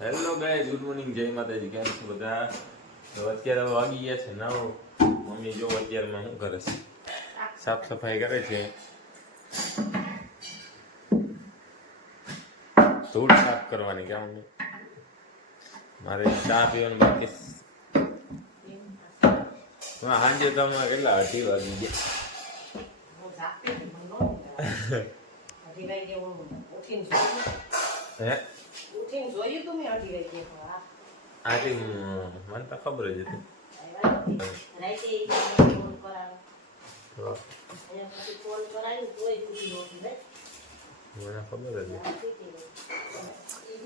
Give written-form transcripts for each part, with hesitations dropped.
Hello guys, good morning, જય માતાજી. કેમ છો બધા? તો અત્યારે વાગી ગયા છે 9. મમ્મી જો અત્યારમાં શું કરે છે? સાફ સફાઈ કરે છે. ધૂળ સાફ કરવાની કે મમ્મી? મારે ચા પીવાનું બાકી. સાંજે તમે કેટલા 8 વાગી ગયા? હે આજે મને તો ખબર જ હતી. મને ખબર જ હતી.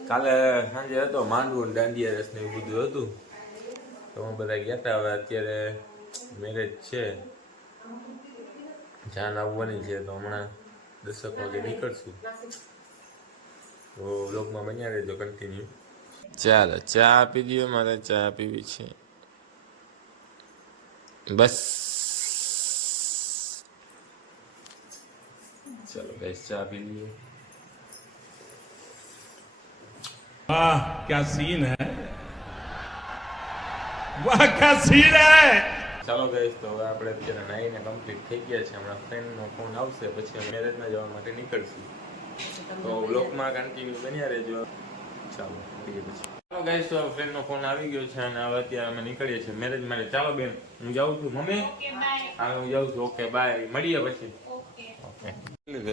કાલે સાંજે હતો માંડવું ને દાંડિયા રસ ને એવું બધું હતું, તો હું બધા ગયા હતા. હવે અત્યારે મેરેજ છે, જાન આવવાની છે, તો હમણાં 10 વાગે નીકળશું. તો બ્લોગમાં બન્યા રહેજો કન્ટિન્યુ. ચાલો ચા આપી દો, મારે ચા પીવી છે બસ. चलो गैस चाय पी लिए. वाह क्या सीन है, वाह क्या सीन है. ચાલો ગैस, તો હવે આપણે અત્યારે નાઈને કમ્પ્લીટ થઈ ગયા છે. હમણાં ફ્રેન્ડનો ફોન આવશે, પછી મેરેજમાં જવા માટે નીકળશું. તો બ્લોગમાં કન્ટિન્યુ બન્યા રહેજો. ચાલો મળીએ પછી. ચાલો ગैस, તો ફ્રેન્ડનો ફોન આવી ગયો છે અને હવે અત્યારે અમે નીકળીએ છીએ મેરેજ માટે. ચાલો બેન, હું જાઉં છું. મમ્મી હા, હું જાઉં છું. ઓકે બાય, મળીએ પછી. ઓકે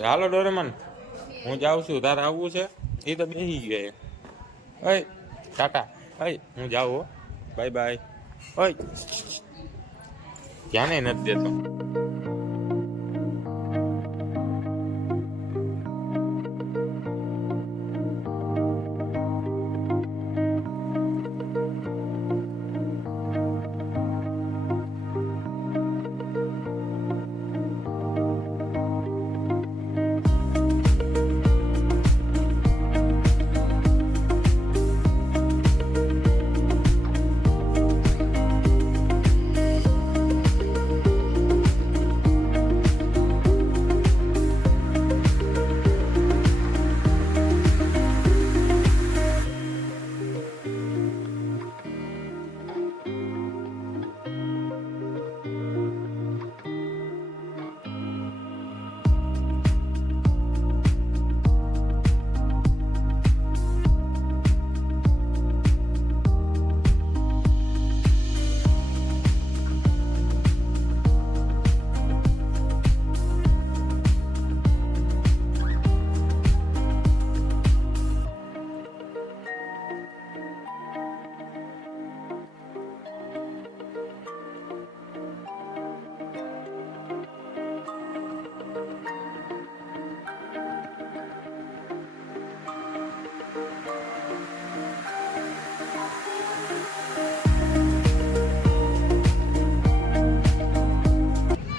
હાલો ડોરેમન, હું જાઉં છું. તારે આવવું છે? એ તો બેસી ગયા. ઓય ટાટા, ઓય હું જાઉં હો, બાય બાય. ઓય ધ્યાને નથી દેતો.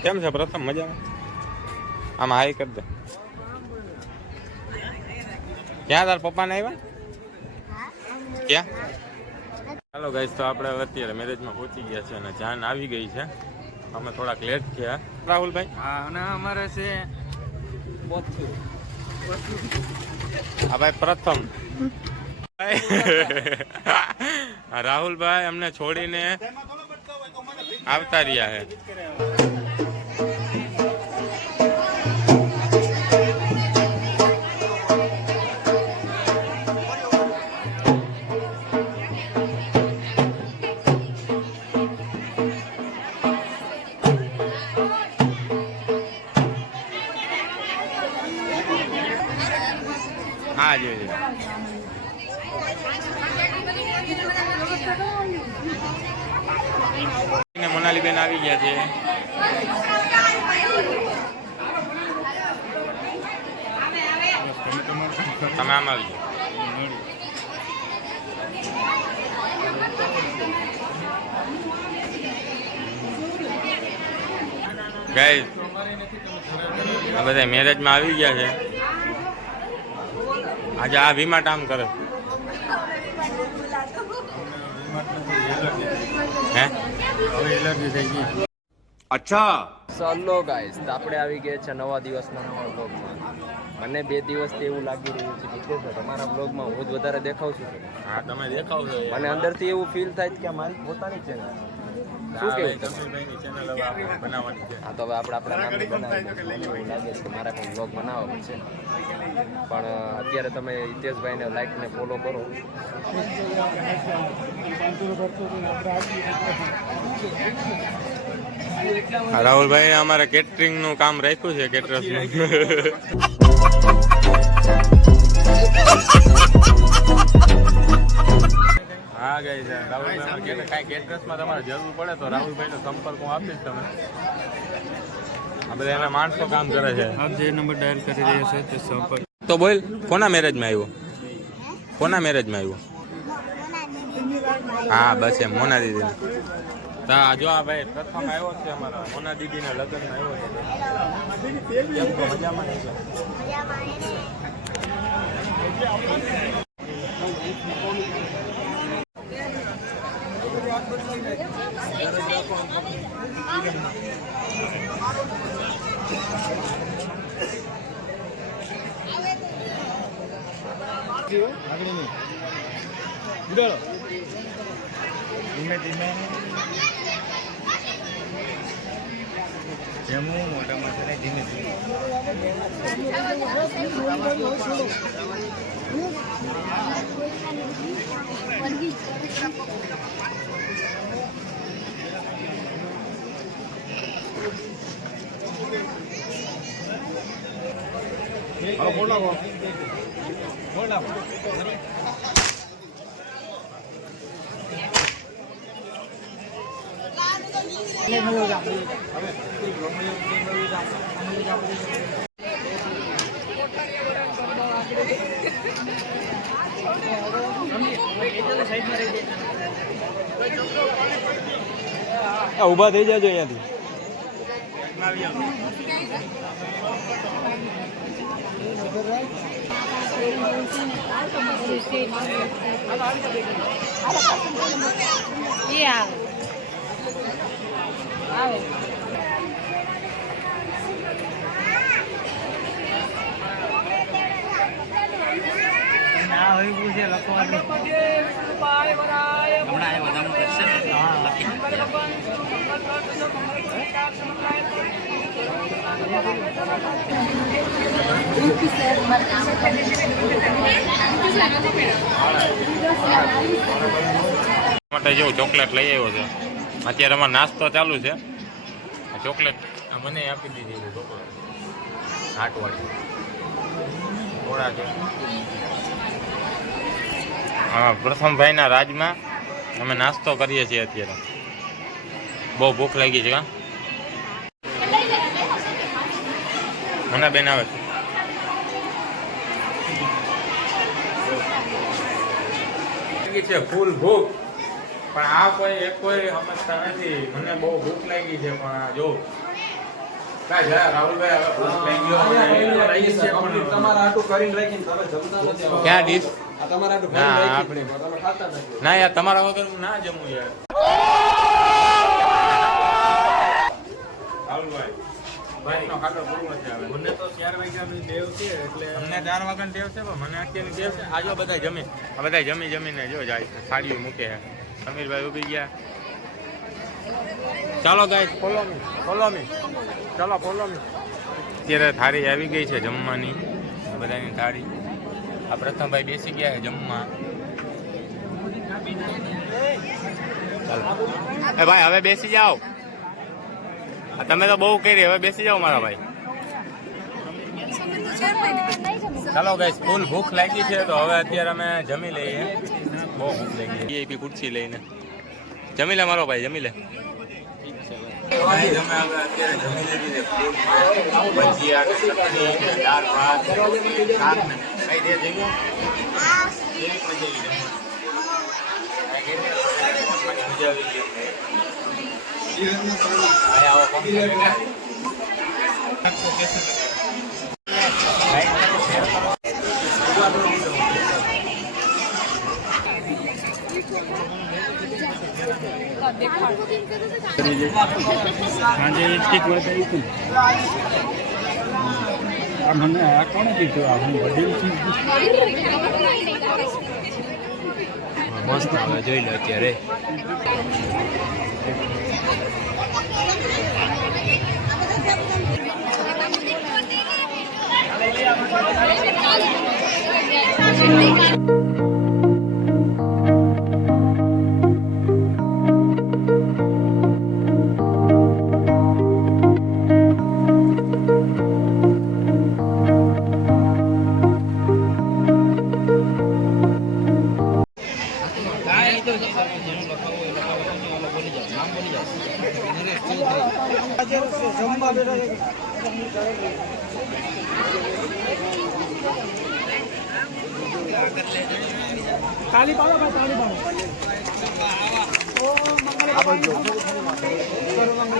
કેમ છે પ્રથમ? મજામાં? આમાં હાઈ કરી દે. ક્યાં તાર પપ્પાને આવ્યા? ક્યાં? ચાલો ગાઈસ, તો આપણે અત્યારે મેરેજમાં પહોંચી ગયા છે અને જાન આવી ગઈ છે. અમે થોડાક લેટ થયા. રાહુલભાઈ? હા, અને અમારે છે હા ભાઈ પ્રથમ. રાહુલભાઈ અમને છોડીને આવતા રહ્યા છે. હા જોઈએ મોનાલી બેન આવી ગયા છે. તમે આમ આવી જાઓ. ગાઈસ આ બધા મેરેજમાં આવી ગયા છે. આજે આ વીમા કામ કરે હે? અચ્છા. ચાલો ગાઈસ, આપણે આવી ગયા છે નવા દિવસના નવા બ્લોગમાં. મને 2 દિવસથી એવું લાગી રહ્યું છે કે તમારા બ્લોગમાં હું જ વધારે દેખાવ છું. હા તમે દેખાવ છો મને અંદરથી એવું ફીલ થાય છે કે મારી પોતાની ચેનલ. શું કેવું સમીરભાઈની ચેનલ હવે આપણે બનાવવાની છે. હા તો હવે આપણે આપણા નામે બનાવી દઈશું. મને એવું લાગે છે કે મારે પણ બ્લોગ બનાવવો છે, પણ અત્યારે તમે હિતેશભાઈને લાઈક ને ફોલો કરો. રાહુલભાઈ અમારે કેટરિંગ નું કામ રાખ્યું છે, કેટરસ નું. હા ગઈ છે રાહુલભાઈ, કાંઈ કેટરસમાં તમારે જરૂર પડે તો રાહુલભાઈનો સંપર્ક હું આપીશ તમે. આ બધા એના માણસો કામ કરે છે. આપ જે નંબર ડાયલ કરી રહ્યા છે તે સંપર્ક. તો બોલ, કોના મેરેજમાં આવ્યો? કોના મેરેજમાં આવ્યો? હા બસ એમ, મોના દીદી. હા જો આ ભાઈ પ્રથમ આવ્યો છે અમારા મોના દીદીના લગ્નમાં આવ્યો છે. મજામાં ધીમે ધીમે જમવું મોટા મસાલે ધીમે ધીમે. ઊભા થઈ જાજો અહીંયાથી. ના હોય પૂછે લખવાનું. હમણાં એ બધાનું કરશે ને એટલે હા લખી. માટે જેવું ચોકલેટ લઈ આવ્યો છે. અત્યારે અમારો નાસ્તો ચાલુ છે. ચોકલેટ મને આપી દીધી હાટવાળી થોડા છે. હા પ્રથમભાઈના રાજમાં અમે નાસ્તો કરીએ છીએ અત્યારે. બહુ ભૂખ લાગી છે. મને બેન આવે છે ફૂલ ભૂખ, પણ આ કોઈ સમજતા નથી. મને બહુ ભૂખ લાગી છે, પણ આ જો રાહુલભાઈ હવે ભૂખ લાગી ક્યાં ડીશ ના યાર, તમારા વગર હું ના જમું યાર. રાહુલભાઈ ભાઈનો ખાતો બહુ મજા આવે. મને તો 4 વાગ્યાની ટેવ છે, એટલે અમને 4 વાગ્યાની ટેવ છે, પણ મને અત્યારની ટેવ છે. આજો બધા જમી, આ બધા જમીને જો જાય છે, થાળીઓ મૂકે છે. સમીરભાઈ ઉભી ગયા. ચાલો ગાઈસ, ફોલો મી, ચાલો ફોલો મી. અત્યારે થાળી આવી ગઈ છે જમવાની, બધાની થાળી. આ પ્રથમભાઈ બેસી ગયા છે જમવા. ચાલો એ ભાઈ હવે બેસી જાઓ. તમે તો બહુ કરી, હવે બેસી જાઓ મારા ભાઈ. ચાલો ગાઈસ, ફૂલ ભૂખ લાગી છે, તો હવે અત્યારે અમે જમી લઈએ. બહુ ભૂખ લાગી છે. એ ખુરશી લઈને જમી લે મારો ભાઈ, જમી લે. ભજીયા, ચટણી, દાળ ભાત, શાક ને કઈ દે જમ્યો. મજા આવી ગઈ. સાંજે એક વાર મને આ કોણે કીધું આ હું વડીલ છું મસ્ત આવે જોઈ લો અત્યારે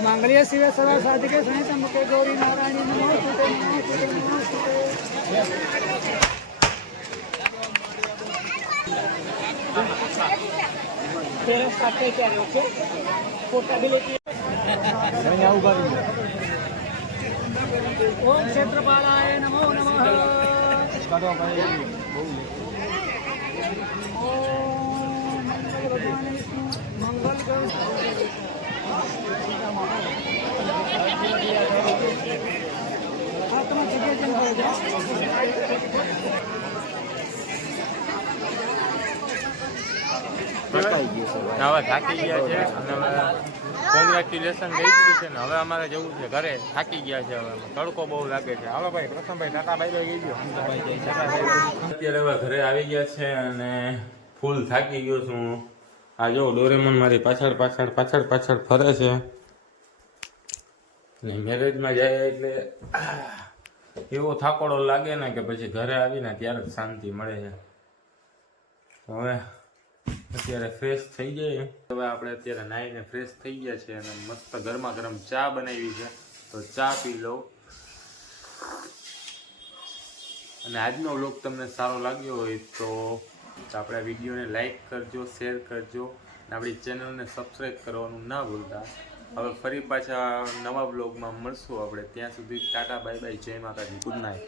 मंगलीय शिव सर्व साधिके सहित मुखे गौरी नारायणी नमोस्तुते नमोस्तुते नमोस्तुते तेरे साथे क्या ओके पोर्टेबिलिटी ओम क्षेत्रपालाय नमो नमः હવે થાકી ગયા છે અને હવે કોંગ્રેચ્યુલેશન કહી દીધું છે ને હવે અમારે જવું છે ઘરે થાકી ગયા છે હવે તડકો બહુ લાગે છે હાલો ભાઈ પ્રથમભાઈ ટાટા બાય બાય કહી દો અત્યારે હવે ઘરે આવી ગયા છે અને ફૂલ થાકી ગયો છું આ જો ડોરેમોન મારી પાછળ પાછળ પાછળ પાછળ ફરે છે ને મેરેજમાં જાય એટલે એવો થાકોડો લાગે ને કે પછી ઘરે આવીને ત્યારે જ શાંતિ મળે છે હવે અત્યારે ફ્રેશ થઈ જાય હવે આપણે અત્યારે નાહીને ફ્રેશ થઈ ગયા છે અને મસ્ત ગરમા ગરમ ચા બનાવી છે તો ચા પી લો અને આજનો વ્લોગ તમને સારો લાગ્યો હોય તો આપણા વિડીયોને લાઈક કરજો શેર કરજો અને આપણી ચેનલને સબસ્ક્રાઈબ કરવાનું ના ભૂલતા હવે ફરી પાછા નવા વ્લોગમાં મળશું આપણે ત્યાં સુધી ટાટા બાય બાય જય માતાજી ગુડ નાઇટ